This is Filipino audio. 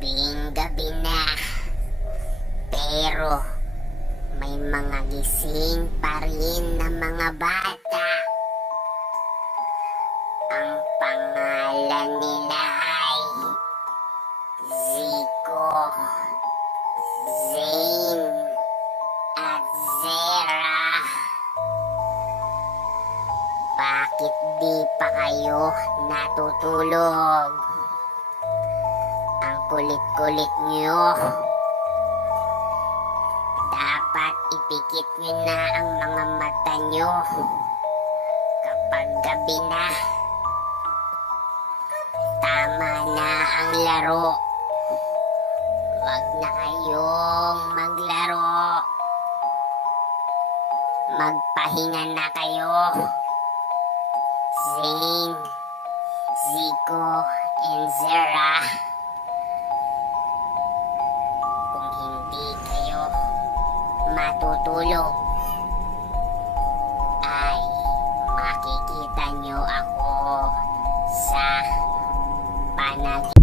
Gabing-gabi na, pero may mga gising pa rin na mga bata. Ang pangalan nila ay Zico, Zane, at Zera. Bakit di pa kayo natutulog? Ang kulit-kulit nyo. Dapat ipikit nyo na ang mga mata nyo kapag gabi na. Tama na ang laro. Wag na kayong maglaro. Magpahinga na kayo. Zane, Zico, and Zera. Kung hindi kayo matutulog, ay makikita nyo ako sa panaginip.